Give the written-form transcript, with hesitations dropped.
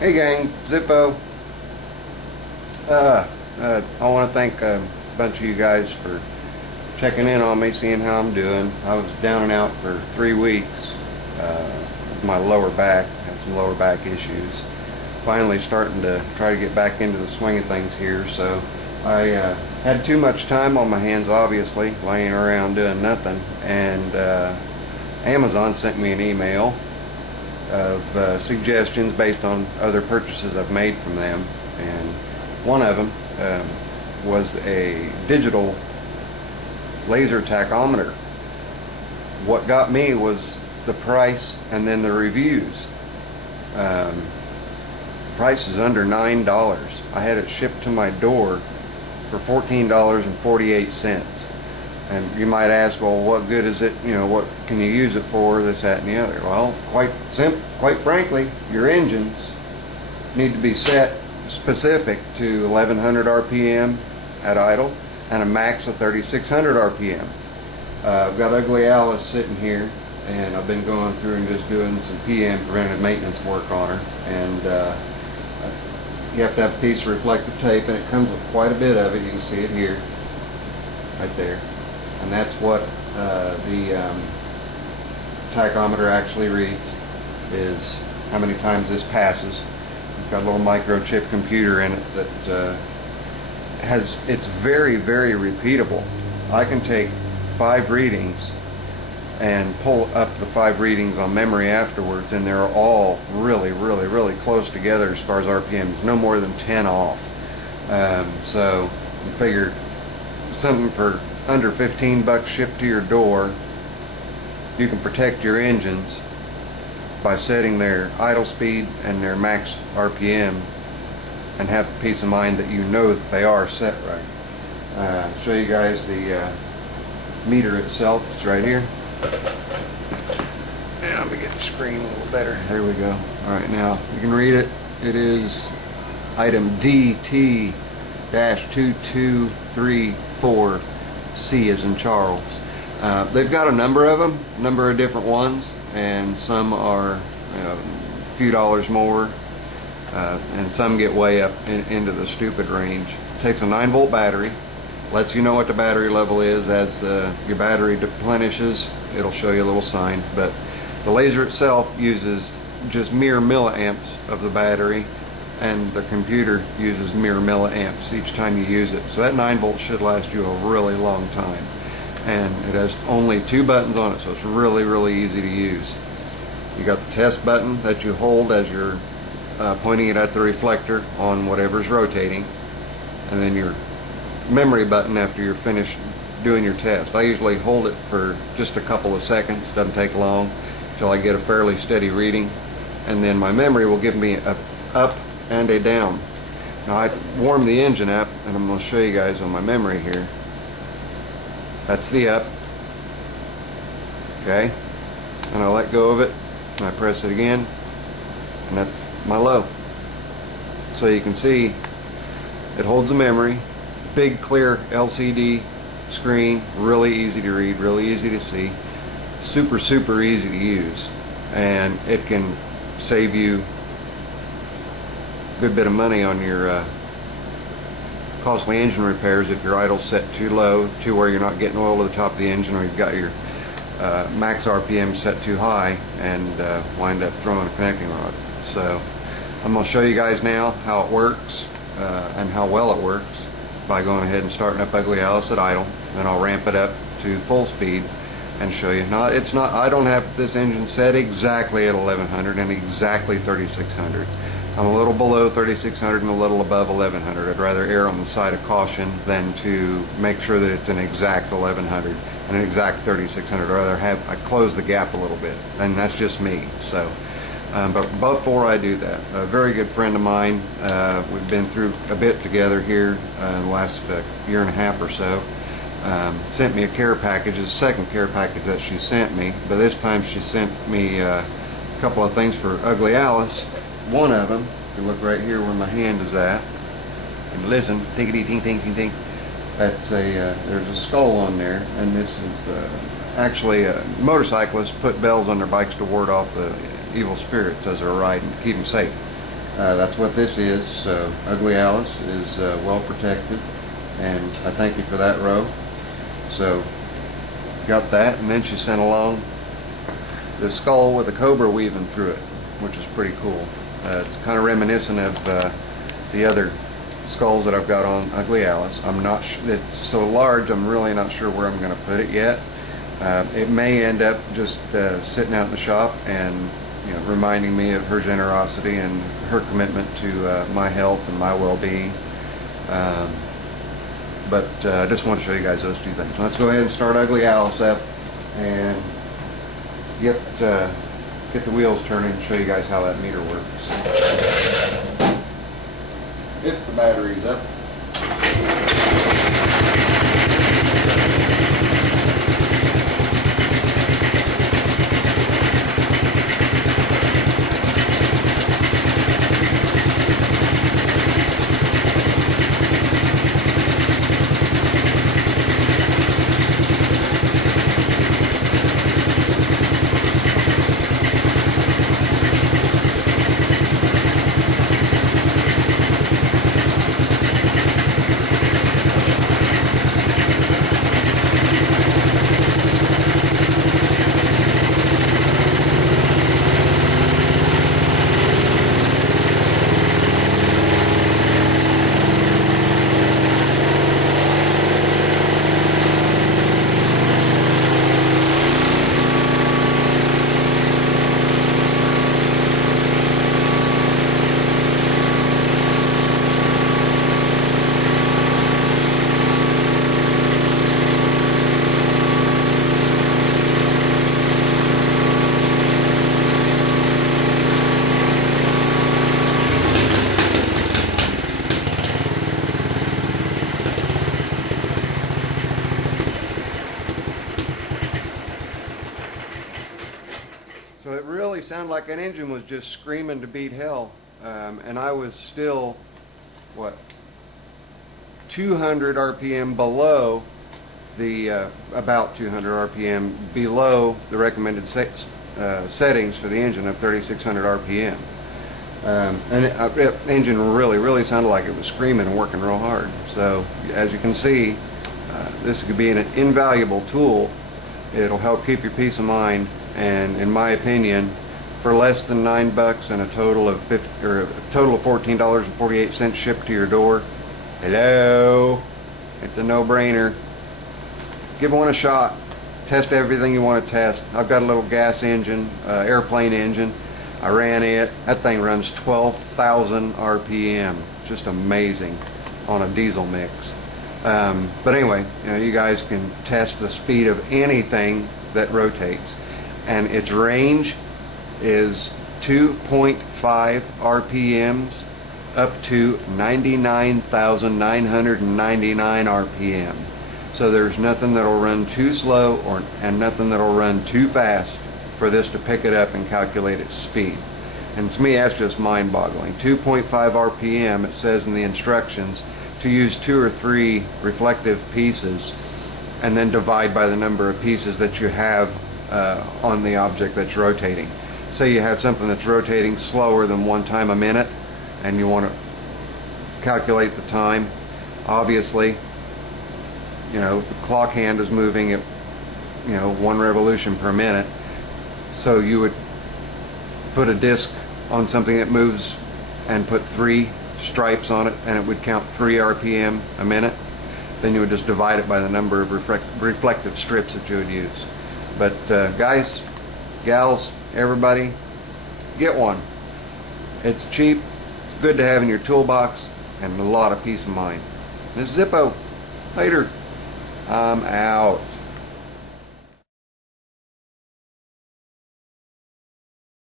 Hey gang, Zippo. I want to thank a bunch of you guys for checking in on me, seeing how I'm doing. I was down and out for 3 weeks with my lower back. Had some lower back issues. Finally starting to try to get back into the swing of things here. So I had too much time on my hands, obviously, laying around doing nothing. And Amazon sent me an email of suggestions based on other purchases I've made from them, and one of them was a digital laser tachometer. What got me was the price and then the reviews. Price is under $9. I had it shipped to my door for $14.48. And you might ask, well, what good is it? You know, what can you use it for? This, that, and the other. Well, quite frankly, your engines need to be set specific to 1100 RPM at idle and a max of 3600 RPM. I've got Ugly Alice sitting here, and I've been going through and just doing some PM, preventive maintenance work on her. And you have to have a piece of reflective tape, and it comes with quite a bit of it. You can see it here, right there. And that's what the tachometer actually reads, is how many times this passes. It's got a little microchip computer in it that it's very, very repeatable. I can take 5 readings and pull up the 5 readings on memory afterwards, and they're all really, really, really close together as far as RPMs, no more than 10 off. So you figure something for under 15 bucks shipped to your door, you can protect your engines by setting their idle speed and their max RPM and have peace of mind that you know that they are set right. I'll show you guys the meter itself. It's right here. And let me get the screen a little better. There we go. Alright, now you can read it. It is item DT-2234. C as in Charles. They've got a number of them, a number of different ones, and some are a few dollars more, and some get way up into the stupid range. It takes a 9-volt battery, lets you know what the battery level is. As your battery replenishes, it'll show you a little sign, but the laser itself uses just mere milliamps of the battery, and the computer uses mere milliamps each time you use it. So that 9 volts should last you a really long time. And it has only 2 buttons on it, so it's really, really easy to use. You got the test button that you hold as you're pointing it at the reflector on whatever's rotating, and then your memory button after you're finished doing your test. I usually hold it for just a couple of seconds, doesn't take long, until I get a fairly steady reading, and then my memory will give me a up and a down. Now I warm the engine up, and I'm going to show you guys on my memory here. That's the up. Okay, and I let go of it, and I press it again, and that's my low. So you can see it holds the memory. Big clear LCD screen, really easy to read, really easy to see, super, super easy to use, and it can save you good bit of money on your costly engine repairs if your idle's set too low to where you're not getting oil to the top of the engine, or you've got your max RPM set too high and wind up throwing a connecting rod. So I'm going to show you guys now how it works and how well it works by going ahead and starting up Ugly Alice at idle. Then I'll ramp it up to full speed and show you. Now it's not, I don't have this engine set exactly at 1100 and exactly 3600. I'm a little below 3600 and a little above 1100. I'd rather err on the side of caution than to make sure that it's an exact 1100 and an exact 3600. I'd rather I close the gap a little bit, and that's just me. So, but before I do that, a very good friend of mine, we've been through a bit together here in the last year and a half or so, sent me a care package. It's the second care package that she sent me, but this time she sent me a couple of things for Ugly Alice. One of them, if you look right here where my hand is at, and listen, tinkety tink tink tink tink, that's there's a skull on there, and this is actually motorcyclists put bells on their bikes to ward off the evil spirits as they're riding, to keep them safe. That's what this is. So Ugly Alice is well protected, and I thank you for that, Ro. So got that, and then she sent along the skull with a cobra weaving through it, which is pretty cool. It's kind of reminiscent of the other skulls that I've got on Ugly Alice. I'm not sure, it's so large, I'm really not sure where I'm going to put it yet. It may end up just sitting out in the shop and, you know, reminding me of her generosity and her commitment to my health and my well-being. But I just want to show you guys those two things. Let's go ahead and start Ugly Alice up and get the wheels turning and show you guys how that meter works. If the battery's up. So it really sounded like an engine was just screaming to beat hell, and I was still, what, 200 RPM below the, about 200 RPM below the recommended settings for the engine of 3600 RPM. And the engine really sounded like it was screaming and working real hard. So as you can see, this could be an invaluable tool. It'll help keep your peace of mind. And in my opinion, for less than $9 and a total of $14.48 shipped to your door, hello, it's a no-brainer. Give one a shot. Test everything you want to test. I've got a little gas engine, airplane engine. I ran it. That thing runs 12,000 RPM. Just amazing on a diesel mix. But anyway, you know, you guys can test the speed of anything that rotates. And its range is 2.5 RPMs up to 99,999 RPM. So there's nothing that'll run too slow and nothing that'll run too fast for this to pick it up and calculate its speed. And to me, that's just mind-boggling. 2.5 RPM, it says in the instructions, to use 2 or 3 reflective pieces and then divide by the number of pieces that you have on the object that's rotating. Say you have something that's rotating slower than 1 time a minute and you want to calculate the time. Obviously, you know, the clock hand is moving at, you know, 1 revolution per minute. So you would put a disc on something that moves and put 3 stripes on it and it would count 3 RPM a minute. Then you would just divide it by the number of reflective strips that you would use. But guys, gals, everybody, get one. It's cheap, good to have in your toolbox, and a lot of peace of mind. This is Zippo. Later. I'm out.